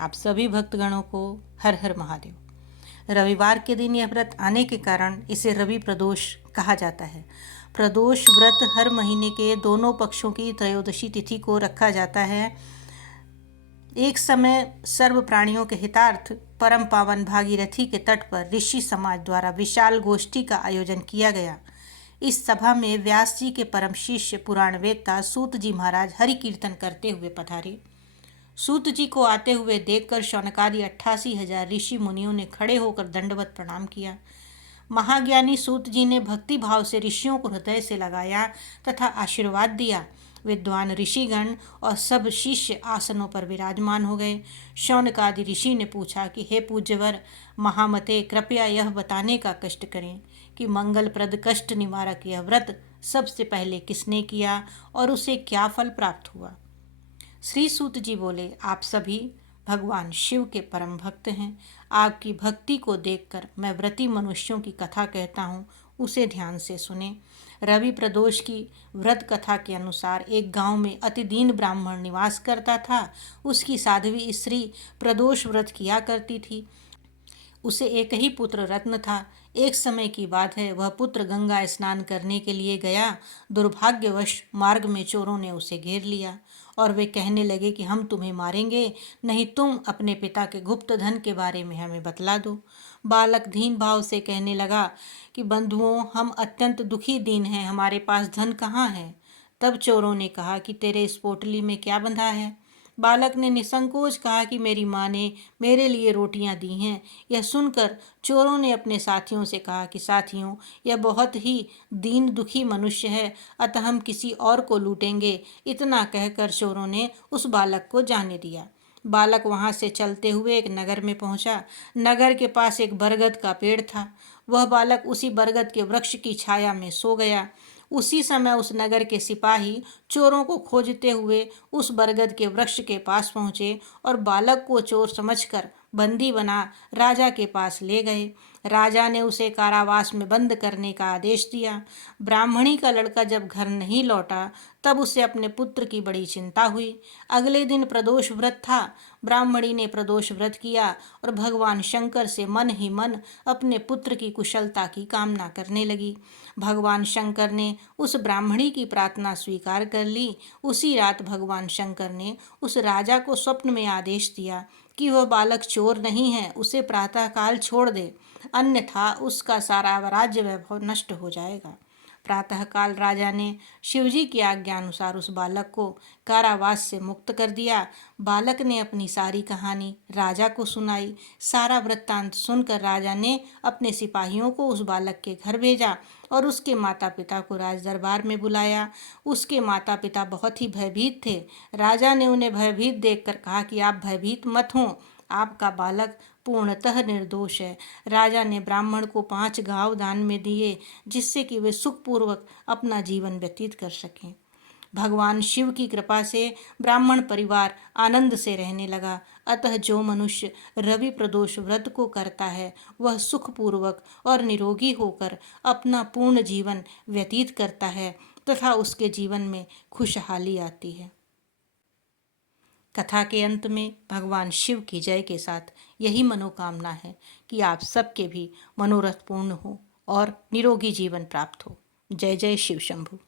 आप सभी भक्तगणों को हर हर महादेव। रविवार के दिन यह व्रत आने के कारण इसे रवि प्रदोष कहा जाता है। प्रदोष व्रत हर महीने के दोनों पक्षों की त्रयोदशी तिथि को रखा जाता है। एक समय सर्व प्राणियों के हितार्थ परम पावन भागीरथी के तट पर ऋषि समाज द्वारा विशाल गोष्ठी का आयोजन किया गया। इस सभा में व्यास जी के परम शिष्य पुराण वेत्ता सूत जी महाराज हरि कीर्तन करते हुए पधारे। सूत जी को आते हुए देखकर शौनकादि 88,000 ऋषि मुनियों ने खड़े होकर दंडवत प्रणाम किया। महाज्ञानी सूत जी ने भक्ति भाव से ऋषियों को हृदय से लगाया तथा आशीर्वाद दिया। विद्वान ऋषिगण और सब शिष्य आसनों पर विराजमान हो गए। शौनकादि ऋषि ने पूछा कि हे पूज्यवर महामते, कृपया यह बताने का कष्ट करें कि मंगलप्रद कष्ट निवारक यह व्रत सबसे पहले किसने किया और उसे क्या फल प्राप्त हुआ। श्री सूत जी बोले, आप सभी भगवान शिव के परम भक्त हैं। आपकी भक्ति को देखकर मैं व्रती मनुष्यों की कथा कहता हूँ, उसे ध्यान से सुने। रवि प्रदोष की व्रत कथा के अनुसार एक गांव में अति दीन ब्राह्मण निवास करता था। उसकी साध्वी स्त्री प्रदोष व्रत किया करती थी। उसे एक ही पुत्र रत्न था। एक समय की बात है, वह पुत्र गंगा स्नान करने के लिए गया। दुर्भाग्यवश मार्ग में चोरों ने उसे घेर लिया और वे कहने लगे कि हम तुम्हें मारेंगे, नहीं तुम अपने पिता के गुप्त धन के बारे में हमें बतला दो। बालक दीन भाव से कहने लगा कि बंधुओं, हम अत्यंत दुखी दीन हैं, हमारे पास धन कहाँ है। तब चोरों ने कहा कि तेरे इस पोटली में क्या बंधा है। बालक ने निसंकोच कहा कि मेरी माँ ने मेरे लिए रोटियां दी हैं। यह सुनकर चोरों ने अपने साथियों से कहा कि साथियों, यह बहुत ही दीन दुखी मनुष्य है, अतः हम किसी और को लूटेंगे। इतना कहकर चोरों ने उस बालक को जाने दिया। बालक वहां से चलते हुए एक नगर में पहुंचा। नगर के पास एक बरगद का पेड़ था। वह बालक उसी बरगद के वृक्ष की छाया में सो गया। उसी समय उस नगर के सिपाही चोरों को खोजते हुए उस बरगद के वृक्ष के पास पहुंचे और बालक को चोर समझकर बंदी बना राजा के पास ले गए। राजा ने उसे कारावास में बंद करने का आदेश दिया। ब्राह्मणी का लड़का जब घर नहीं लौटा तब उसे अपने पुत्र की बड़ी चिंता हुई। अगले दिन प्रदोष व्रत था। ब्राह्मणी ने प्रदोष व्रत किया और भगवान शंकर से मन ही मन अपने पुत्र की कुशलता की कामना करने लगी। भगवान शंकर ने उस ब्राह्मणी की प्रार्थना स्वीकार कर ली। उसी रात भगवान शंकर ने उस राजा को स्वप्न में आदेश दिया कि वह बालक चोर नहीं है, उसे प्रातःकाल छोड़ दे, अन्यथा उसका सारा राज्य वैभव नष्ट हो जाएगा। प्रातःकाल राजा ने शिवजी की आज्ञा अनुसार उस बालक को कारावास से मुक्त कर दिया। बालक ने अपनी सारी कहानी राजा को सुनाई। सारा वृत्तांत सुनकर राजा ने अपने सिपाहियों को उस बालक के घर भेजा और उसके माता पिता को राज दरबार में बुलाया। उसके माता पिता बहुत ही भयभीत थे। राजा ने उन्हें भयभीत देखकर कहा कि आप भयभीत मत हों, आपका बालक पूर्णतः निर्दोष है। राजा ने ब्राह्मण को 5 गांव दान में दिए, जिससे कि वे सुखपूर्वक अपना जीवन व्यतीत कर सकें। भगवान शिव की कृपा से ब्राह्मण परिवार आनंद से रहने लगा। अतः जो मनुष्य रवि प्रदोष व्रत को करता है वह सुखपूर्वक और निरोगी होकर अपना पूर्ण जीवन व्यतीत करता है तथा उसके जीवन में खुशहाली आती है। कथा के अंत में भगवान शिव की जय के साथ यही मनोकामना है कि आप सबके भी मनोरथ पूर्ण हो और निरोगी जीवन प्राप्त हो। जय जय शिव शंभु।